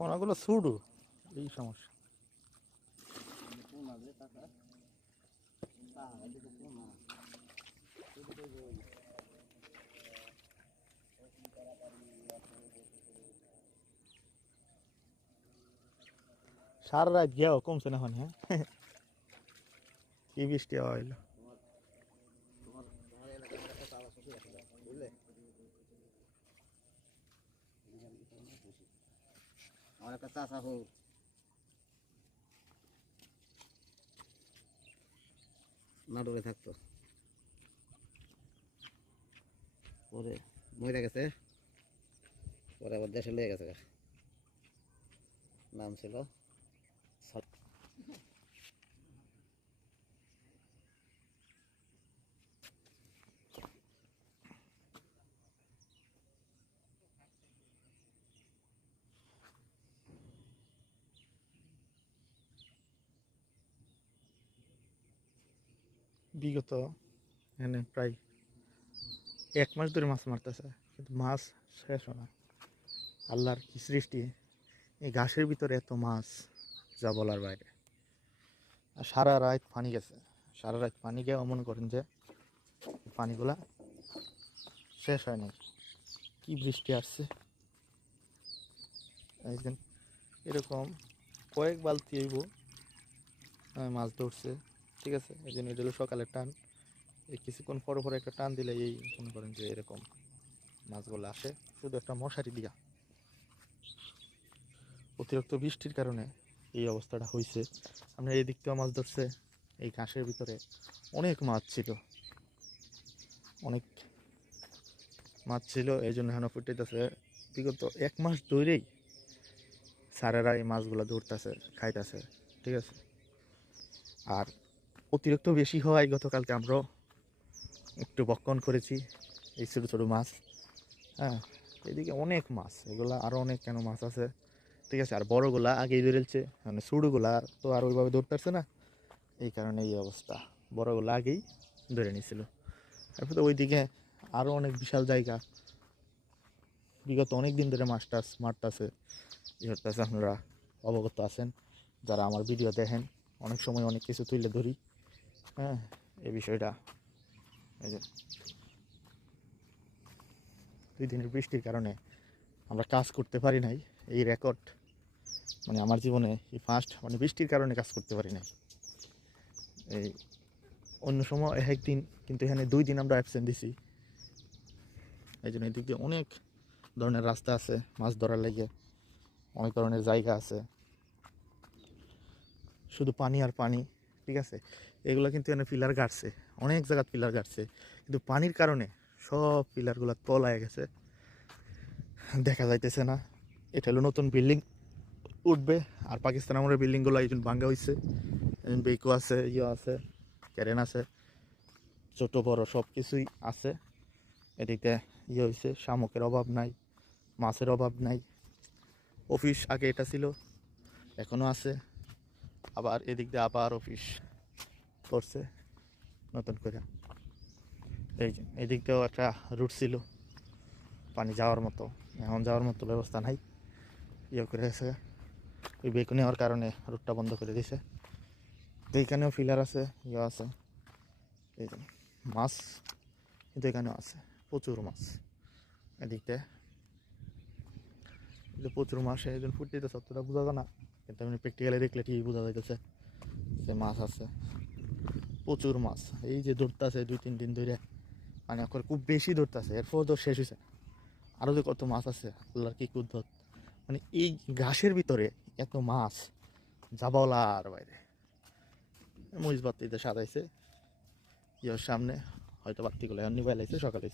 পোনাগুলো ছুডু, এই সমস্যা। সারা রাত গিয়াও কমছে না এখন। হ্যাঁ, কি বৃষ্টি হইলো। আমার একটা চাষা হোক নাটোরে থাকতো, পরে মরে গেছে, পরে আবার দেশে লেগে গেছে। নাম ছিল বিগত এখানে প্রায় 1 মাস ধরে মাছ মারতেছে, কিন্তু মাছ শেষ হয় না। আল্লাহর কি সৃষ্টি, এই ঘাসের ভিতরে এত মাছ, যা বলার বাইরে। আর সারা রাত পানি গেছে, সারা রাত পানি গিয়ে মনে করেন যে পানিগুলা শেষ হয় নাই। কি বৃষ্টি আসছে, একদিন এরকম কয়েক বালতি হইব মাছ ধরছে। ঠিক আছে, এই জন্য এটা হলো সকালের টান। এই কিছুক্ষণ পরে পরে একটা টান দিলে এই মনে করেন যে এরকম মাছগুলো আসে, শুধু একটা মশারি দিয়া। অতিরিক্ত বৃষ্টির কারণে এই অবস্থাটা হয়েছে। আমরা এই দিক থেকে মাছ ধরছে, এই ঘাসের ভিতরে অনেক মাছ ছিল, অনেক মাছ ছিল, এই জন্য এখনো ফুটাইতেছে। বিগত 1 মাস ধরেই স্যারেরা এই মাছগুলো ধরতেছে, খাইতেছে। ঠিক আছে, আর অতিরিক্ত বেশি হওয়ায় গতকালকে আমরাও একটু বক্ষণ করেছি এই ছোটো ছোটো মাছ। হ্যাঁ, এদিকে অনেক মাছ, এগুলা আরও অনেক কেন মাছ আছে। ঠিক আছে, আর বড়গুলা আগেই ধরেছে, মানে ছোটোগুলা তো আর ওইভাবে ধরতে পারছে না, এই কারণে এই অবস্থা। বড়গুলা আগেই ধরে নিয়েছিল। তারপর তো ওইদিকে আরও অনেক বিশাল জায়গা, বিগত অনেক দিন ধরে মাছ টাছ মারতেছে, ই হতেছে। আপনারা অবগত আছেন, যারা আমার ভিডিও দেখেন, অনেক সময় অনেক কিছু তুলে ধরি। হ্যাঁ, এই বিষয়টা এই যে 2 দিনের বৃষ্টির কারণে আমরা কাজ করতে পারি নাই। এই রেকর্ড, মানে আমার জীবনে এই ফার্স্ট, মানে বৃষ্টির কারণে কাজ করতে পারি নাই। এই অন্য সময় একদিন, কিন্তু এখানে 2 দিন আমরা অ্যাবসেন্ট দিছি। এই জন্য এদিক দিয়ে অনেক ধরনের রাস্তা আছে মাছ ধরার লাগে, অনেক ধরনের জায়গা আছে, শুধু পানি আর পানি। ঠিক আছে, এগুলো কিন্তু এখানে পিলার গাড়ছে, অনেক জায়গায় পিলার গাড়ছে, কিন্তু পানির কারণে সব পিলারগুলো তলায় গেছে, দেখা যাইতেছে না। এটা হলো নতুন বিল্ডিং উঠবে, আর পাকিস্তান আমলের বিল্ডিংগুলো এই জন্য ভাঙ্গা হয়েছে। বেকো আছে, ইয়ে আছে, ক্যারেন আছে, ছোট বড় সব কিছুই আছে। এদিকে ইয়ে হয়েছে, শামুকের অভাব নাই, মাছের অভাব নাই। অফিস আগে এটা ছিল, এখনও আছে, আবার এদিক দিয়ে আবার অফিস করছে নতুন করে। এই যে এদিক দিয়েও একটা রুট ছিল পানি যাওয়ার মতো, এখন যাওয়ার মতো ব্যবস্থা নাই, ইয়ে করে গেছে। ওই বেকু নেওয়ার কারণে রুটটা বন্ধ করে দিছে। তো এইখানেও ফিলার আছে, ইয়ে আছে। এই যে মাছ কিন্তু এখানেও আছে, প্রচুর মাছ। এদিকতে প্রচুর মাছ, এই জন্য ফুটতে সত্যটা বোঝা যায় না, কিন্তু আমি প্র্যাকটিক্যালি দেখলে ঠিকই বোঝা যাইতেছে যে মাছ আছে, প্রচুর মাছ। এই যে ধরতেছে 2-3 দিন ধরে, মানে এখন খুব বেশি ধরতেছে, এরপর তো শেষ হয়েছে, আরও যে কত মাছ আছে আল্লাহর কি কুদরত। মানে এই ঘাসের ভিতরে এত মাছ, যা বলার বাইরে। মহিষ বাতিতে সাজাইছে ইয়ের সামনে, হয়তো বাতিগুলো এমনি বেলাইছে, সকালে